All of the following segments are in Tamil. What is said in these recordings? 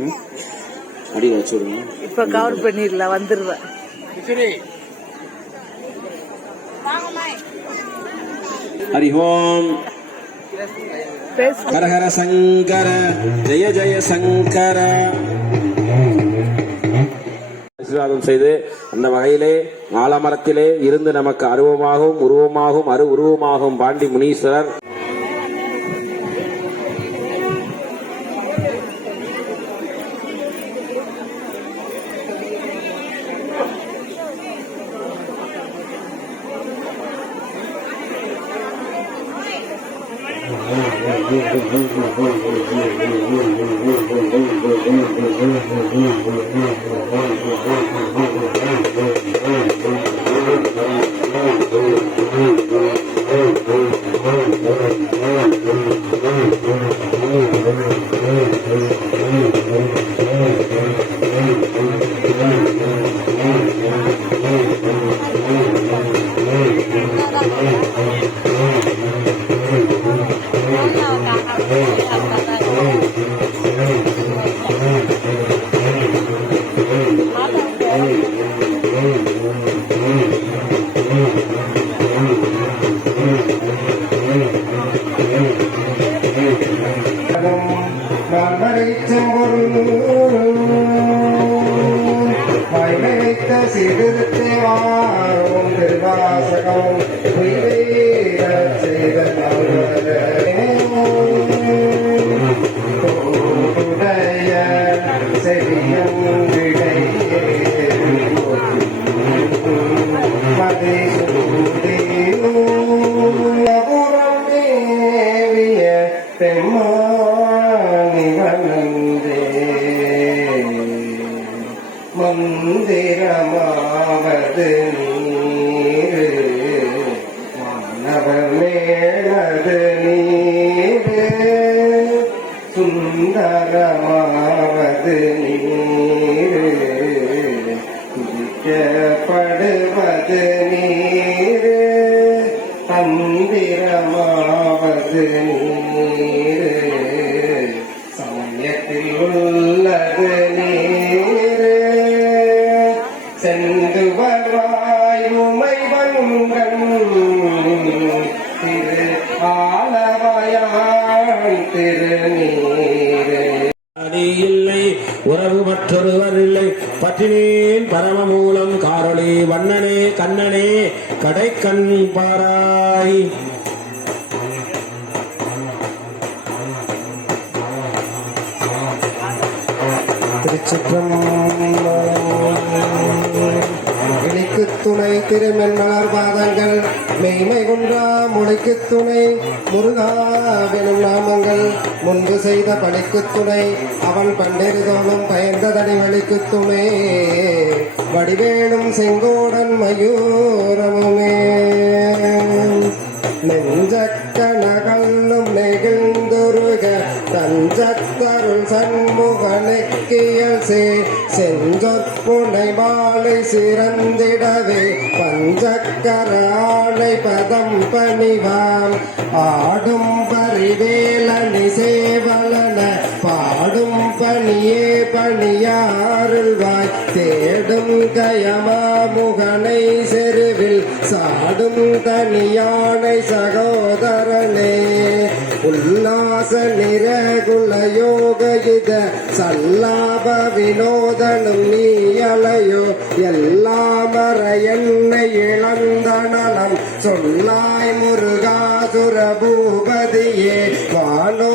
ம்? அடியில் வச்சு விடுங்க இப்ப கவர் பண்ணிடலாம் வந்துருவேன் ஹரி ஓம். பேஸ்புக் ஹரஹர சங்கர. ஜெய ஜெய சங்கர. ஆசீர்வாதம் செய்து அந்த வகையிலே ஆலமரத்திலே இருந்து நமக்கு அருவமாகவும் உருவமாகவும் அரு உருவமாகவும் Pandi Muneeswarar Thank you. Oh. ஆலவயான் திருநீரே. இல்லை உறவு மற்றொருவர் இல்லை. பற்றினேன் பரம மூலம் காரொளி வண்ணனே கண்ணனே கடைக்கண் பாராய். இணைக்கு திருமென்மலர் பாதங்கள் மெய்மை குன்றா மொழிக்கு துணை முருகாவெனும் நாமங்கள் முன்பு செய்த பணிக்கு துணை அவன் பண்டிருதோனும் பயந்ததடி வழிக்கு துணை. வடிவேலும் செங்கோடன் மயூரமுமே. நெஞ்சக்கனகல்லும் நெகிழ்ந்துருக தஞ்சத்தருள் சண்முகனுக்கியல் சே செஞ்சொற்புனை மாலை சிறந்திடவே பஞ்சக்கரானை பதம் பணிவாம். ஆடும் பரிவேலனி சேவலன பாடும் பணியே பணியாருள்வாய். தேடும் கயமாமுகனை செருவில் சாடும் தனியானை சகோதர உல்லாச நிறகுல யோக இத சல்லாப வினோதனும் நீ அலையோ. எல்லாமற என்னை இழந்த நலம் சொல்லாய் முருகாசுர பூபதியே வானோ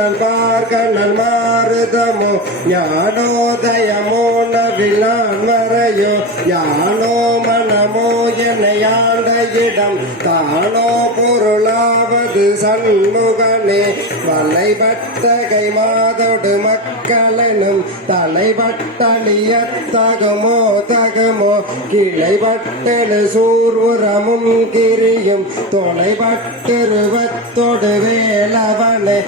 புனல் பார்கனல் மாறுதமோ? ஞானோதயமோ நவிழான் மறையோ யானோ மனமோ என்னையாண்ட இடம்? தானோ பொருளாவது சண்முகனே? வலைபட்ட கை மாதோடு மக்களனும் தலைபட்டணிய தகுமோ? கிளைபட்டனு சூர்வுரமும் கிரியும் தொலைபட்டிருவத்தொடு வேலவனே?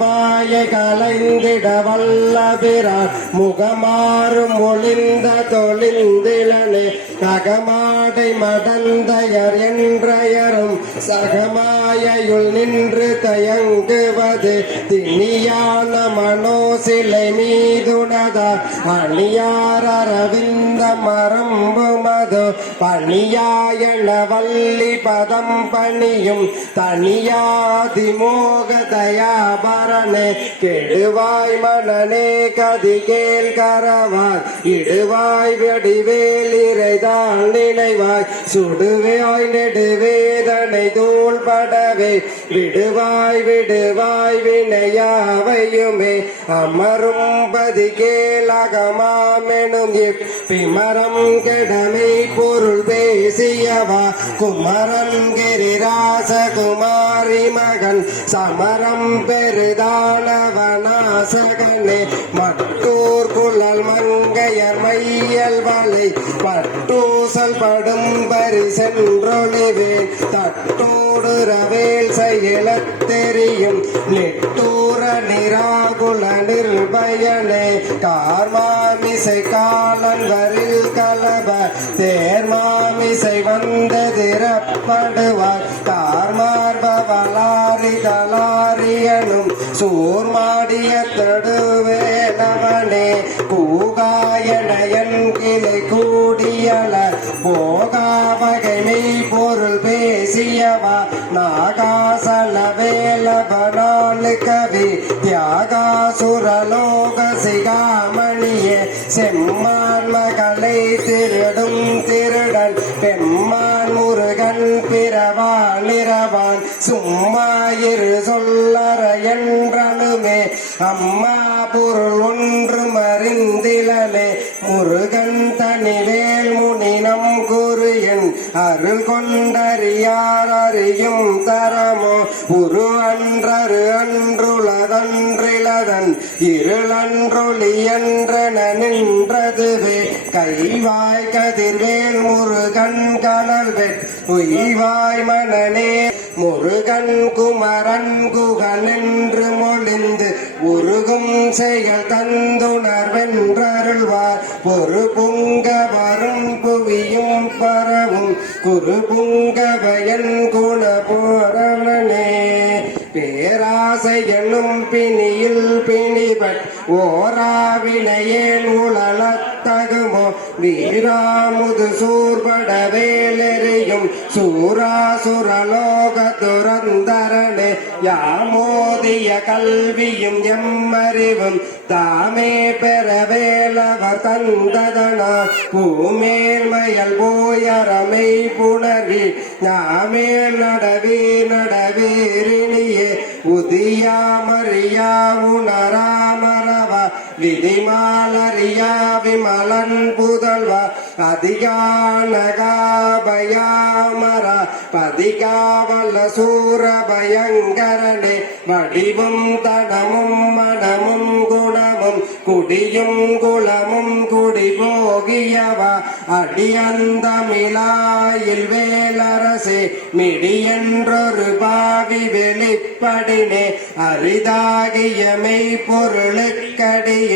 மகமாய கலைந்திட வல்லபிரான் முகமாறும் ஒளிந்த தொழிந்திலனே நகமாடை மடந்தையர் என்றயரும் சகமாயுள் நின்று தயங்குவது திணியான மனோசிலை மீதுனதா? அணியாரவிந்த மரம்பு மது பணியாயண வள்ளி பதம் பணியும் தனியாதிமோக தயாபரணே கெடுவாய் மனநே கதி கேள் கரவார். இடுவாய் வெடிவேலிரைத இறைதான் நினைவாய் சுடுவாய் நெடுவேதனை தோல் படவே விடுவாய் விடுவாய் வினையாவையுமே. அமரும் பதி கேளகமாமெனும் பிமரம் கெடமை பொருள் பேசியவா. குமரன் கிரிராச குமாரி மகன் சமரம் பெருதானவனாசகனே. மட்டூர் குழல் மங்கையர் மையல் வலை தூசல் படும் பரிசென்றொழிவேன் தட்டோடு ரவேல் செயலத் தெரியும். நெட்டூர நிராகுல நிர்பயனே. கார்மாமிசை காலன் வரில் கலப தேர்மாமிசை வந்ததிரப்படுவார் கார்மார்பவலாரி தலாரியனும் சூர்மாடிய தடுவேலவனே கூகாயனயன் கிளை கூடியல போகாவகை பொருள் பேசியவா. நாகாசல வேலபனாலு கவி தியாகாசுரலோக சிகாமணியே செம்மான் மகளை திருடும் திருடன். பெம்மான் முருகன் பிறவா நிறவான் சும்மாயிரு சொல்லற என்றனுமே. அம்மா பொருள் ஒன்று மறிந்திலனே முருகன் தனிவேல் முனினம் குறியன் அருள் கொண்டறியார் அறியும் தரமோ? உரு அன்றரு அன்றுளதன்றிலதன் இருளன்றொளியன்றன நின்றதுவே. கைவாய் கதிர்வேல் முருகன் கனல் வெட் உய்வாய் மனநே முருகன் குமரன் குகன் என்று மொழிந்து உருகும் செயல் தந்துணர்வென்றருள்வார். ஒரு புங்க வரும் புவியும் பரவும் குரு புங்கவயன் குணபூரணனே பேராசை என்னும் பிணியில் பிணிபட் ஓராவினையேன் உழலத்தகுமோ வீராமுது சூர்பட வேலெறியும் சூராசுரலோக துரந்தரனே யாமோதிய கல்வியும் எம்மறிவும் தாமே பெறவேலவர் தந்ததனா பூமேல்மயல் போயரமை புணர்வி நாமேல் நடவி நடவீரினியே உதியாமறியா உணராமரவா விதிமாலரியா விமலன் புதல்வா அதிகானகாபயாமர பதிகாவல சூர பயங்கரனே வடிவும் தடமும் மனமும் குணமும் குடியும் குலமும் குடி போகியவா அடியந்தமிழாயில் வேலரசே மிடியென்றொரு பாவி வெளிப்படினே அரிதாகிய மெய்ப்பொருளுக்கடியே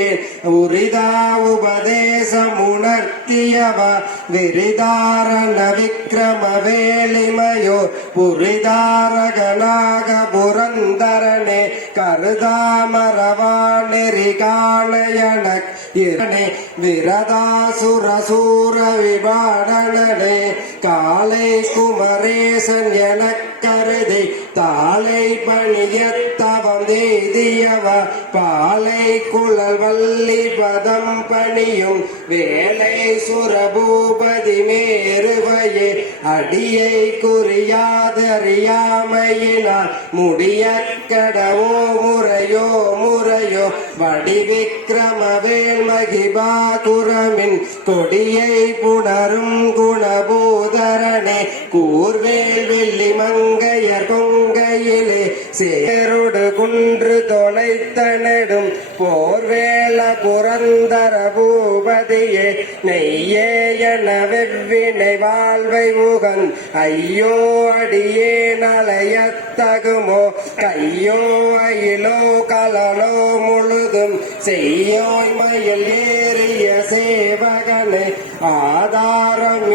உரிதா உபதேசம் உணர்த்தியவா விரிதாரண விக்ரம வேலிமயோ புரிதாரகனாக புரந்தரனே. கருதாமரவா நெறி காணையனக் இரணே விரதாசுரசூர விபாடனே காலை குமரேசன் என கருதி தாளை பணியத்தவம் தேதியவ பாலை குழல் வள்ளி பதம் பணியும் வேலை சுரபூபதி மேறுவையே அடியை குறியாதறியாமையினால் முடிய கடவோ முறையோ முறையோ வடிவிக்கிரமவேல் மகிபாகுரமின் கொடியை புணரும் குணபூதரனே. கூர்வேல் வெள்ளி மங்கையர் கொங்கையிலே சேருடு குன்று தொலைத்தனடும். போர்வேல புரந்தர பூபதியே நெய்யேய என வெவ்வினை வாழ்வை உகன் ஐயோ அடியே நலையத்தகுமோ? கையோ அயிலோ கலனோ முழுதும் செய்யோய் மயில் ஏறிய சேவகனை. சேவகனே ஆதாரமிலென்னருளை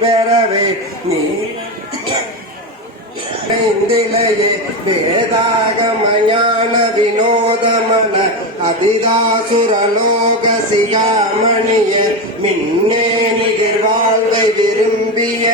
பெறவே நீ இந்திலையே வேதாகம ஞான வினோதமன அதிதாசுரலோக சிகாமணிய மின்னே நிகர் வாழ்வை விரும்பிய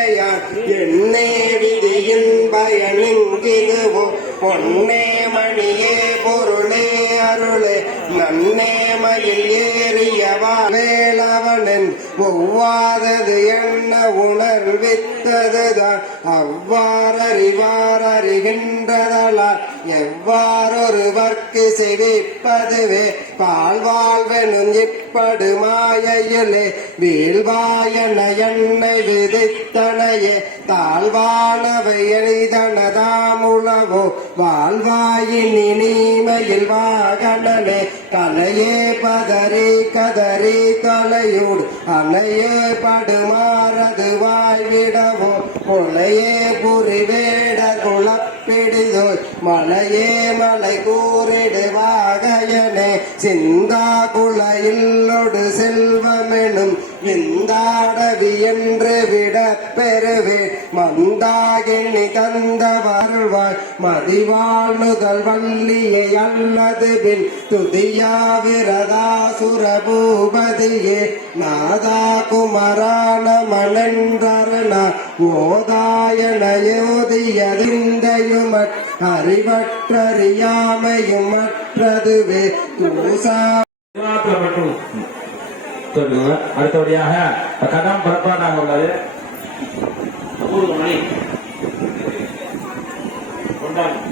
என்னே விதியின் பயனிங்கிதுவோ பொன்னே மணியே பொருளே அருளே நன்னே மயில் ஏறியவா வேலவனன் ஒவ்வாதது என்ன உணர்வித்ததுதான்? அவ்வாறறிவாறறிகின்றதலால் எவ்வாறொருவர்க்கு செவிப்பதுவே பால்வாழ்வெனும் இப்படு மாயையிலே. வீழ்வாயன என்னை விதித்தனையே. தாழ்வானவை எளிதனதாமுளவோ வாழ்வாயின் இனிமையில் வாகனனே. கலையே பதறி கதறி தலையூடு. அலையே படுமாறது வாய்விடவோ கொலையே புரிவேட குளப்பிடிதோய் மலையே மலை கூறிடுவாகயனே சிந்தா குலையில்லொடு செல்வமெனும் இந்தாடவி என்று விட பெறுவேன். மந்தாகினி தந்த வருவாய் மதிவாழ்நுதல் வள்ளியை அல்லது பின் துதியா விரதா சுரபூபதியே. நாதா குமரான மணன்றருண ஓதாயன யோதியதிந்தையுமற் அறிவற்றறியாமையும் மற்றதுவே மட்டும் அடுத்தபடியாக கடம் புறப்பாடாக உள்ளது. ஊருக்கு மணி கொண்டாடு.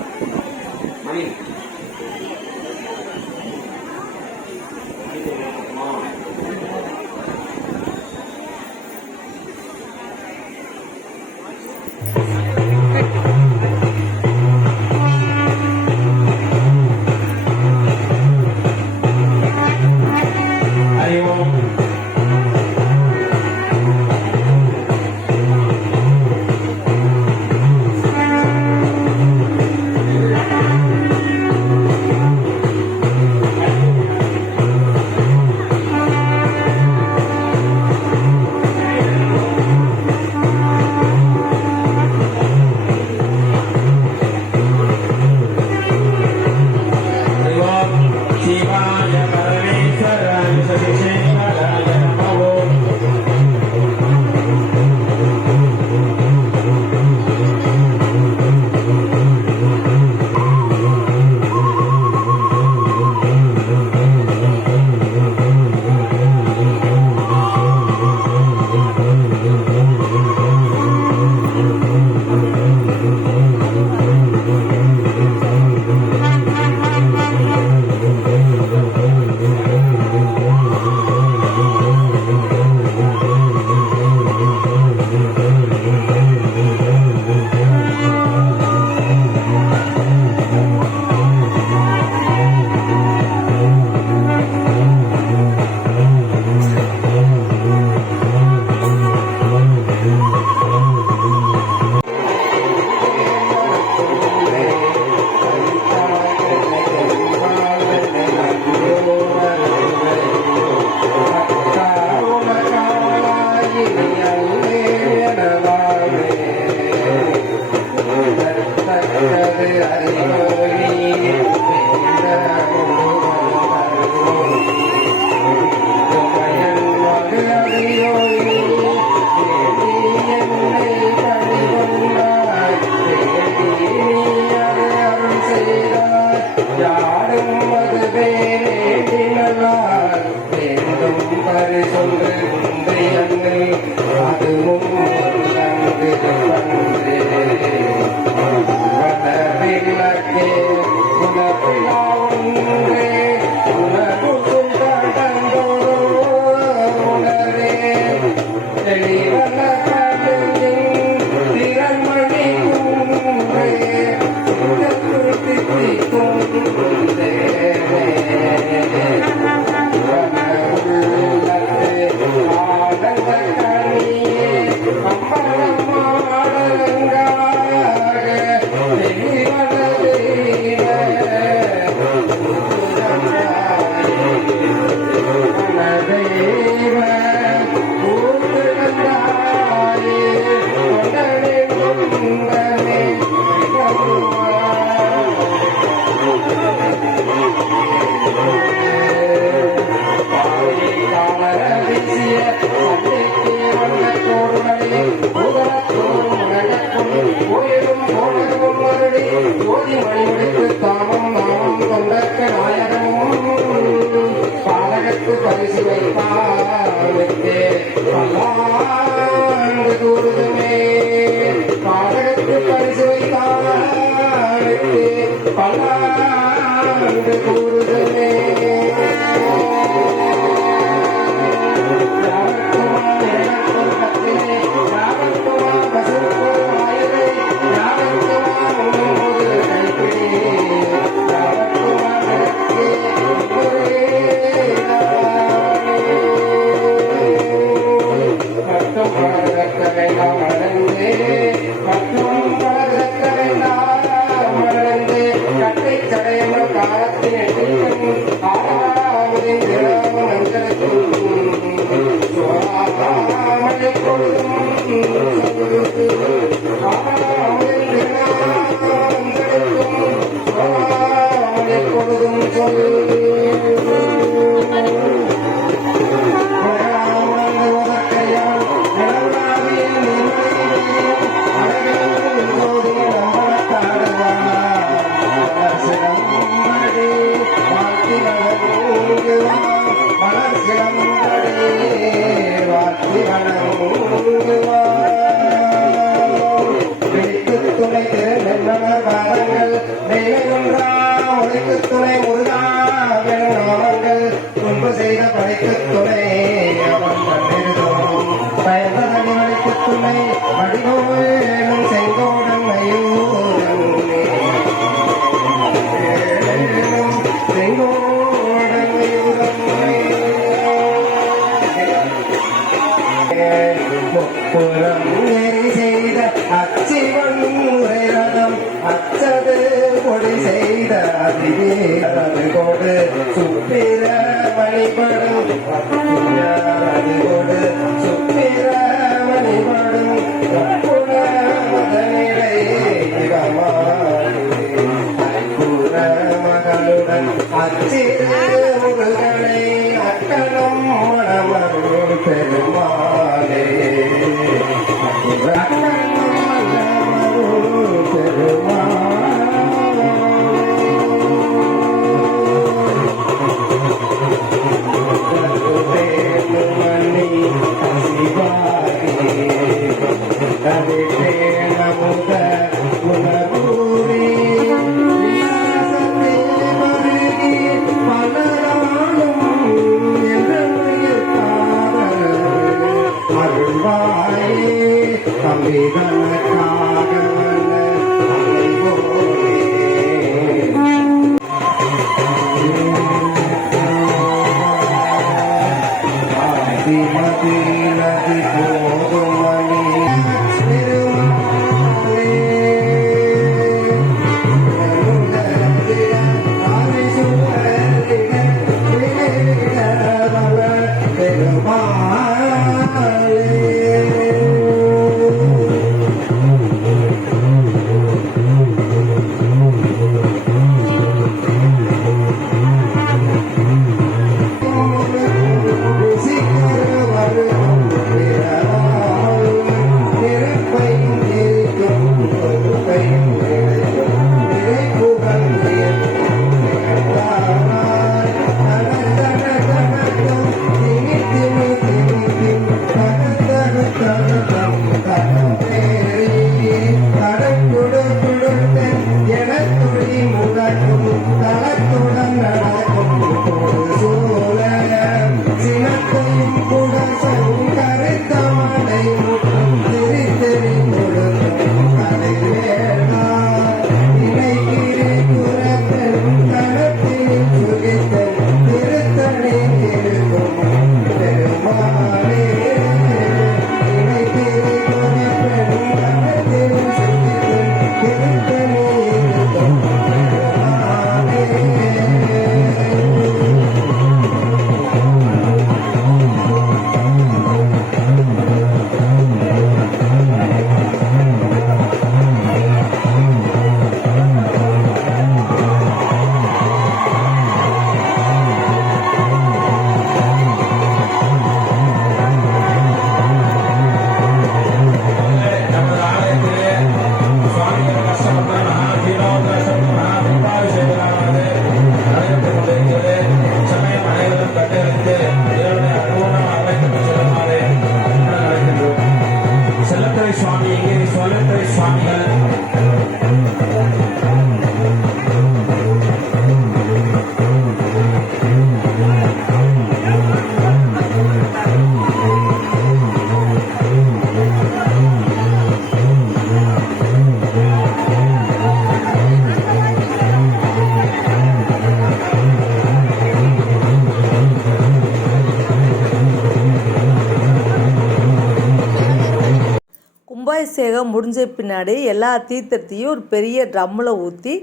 எல்லாம் முடிஞ்ச பின்னாடி எல்லா தீர்த்தத்தையும் ஒரு பெரிய ட்ரம்மில் ஊற்றி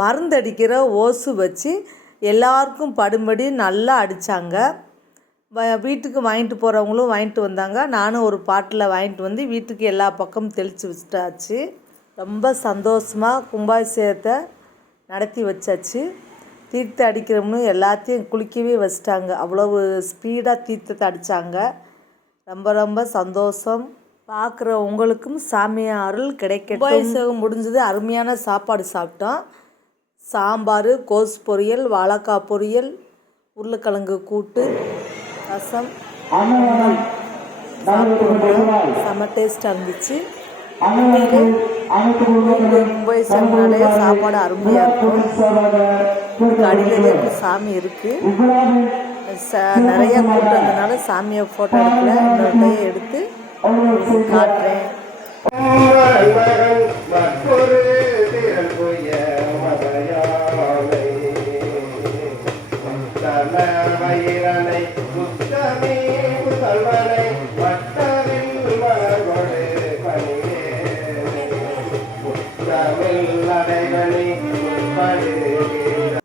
மருந்தடிக்கிற ஓசு வச்சு எல்லாருக்கும் படும்படி நல்லா அடித்தாங்க வீட்டுக்கு வாங்கிட்டு போகிறவங்களும் வாங்கிட்டு வந்தாங்க. நானும் ஒரு பாட்டில் வாங்கிட்டு வந்து வீட்டுக்கு எல்லா பக்கமும் தெளித்து வச்சுட்டாச்சு. ரொம்ப சந்தோஷமாக கும்பாபிஷேகத்தை நடத்தி வச்சாச்சு. தீர்த்தம் அடிக்கிறவனு எல்லாத்தையும் குளிக்கவே வச்சிட்டாங்க. அவ்வளவு ஸ்பீடாக தீர்த்தத்தை அடித்தாங்க ரொம்ப ரொம்ப சந்தோஷம். பார்க்குற உங்களுக்கும் சாமி அருள் கிடைக்கட்டும். கும்பாபிஷேகம் முடிஞ்சது அருமையான சாப்பாடு சாப்பிட்டோம் சாம்பார் கோஸ் பொரியல் வாழைக்காய் பொரியல் உருளைக்கிழங்கு கூட்டு ரசம். செம்ம டேஸ்ட்டாக இருந்துச்சு. மும்பை செம்னாலே சாப்பாடு அருமையாக இருக்கும். அடியில் இருக்கு சாமி இருக்குது ச நிறைய இருந்ததுனால சாமியை ஃபோட்டோ எடுக்கல. எடுத்து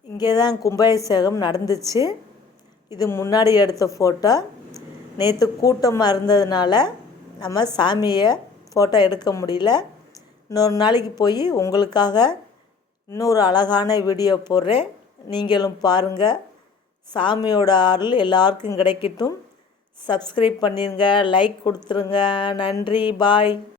இங்கே தான் கும்பாபிஷேகம் நடந்துச்சு. இது முன்னாடி எடுத்த ஃபோட்டோ நேற்று கூட்டமாக இருந்ததுனால நம்ம சாமியை ஃபோட்டோ எடுக்க முடியல. இன்னொரு நாளைக்கு போய் உங்களுக்காக இன்னொரு அழகான வீடியோ போடுறேன். நீங்களும் பாருங்கள் சாமியோட அருள் எல்லாருக்கும் கிடைக்கட்டும். சப்ஸ்கிரைப் பண்ணிடுங்க லைக் கொடுத்துருங்க. நன்றி பாய்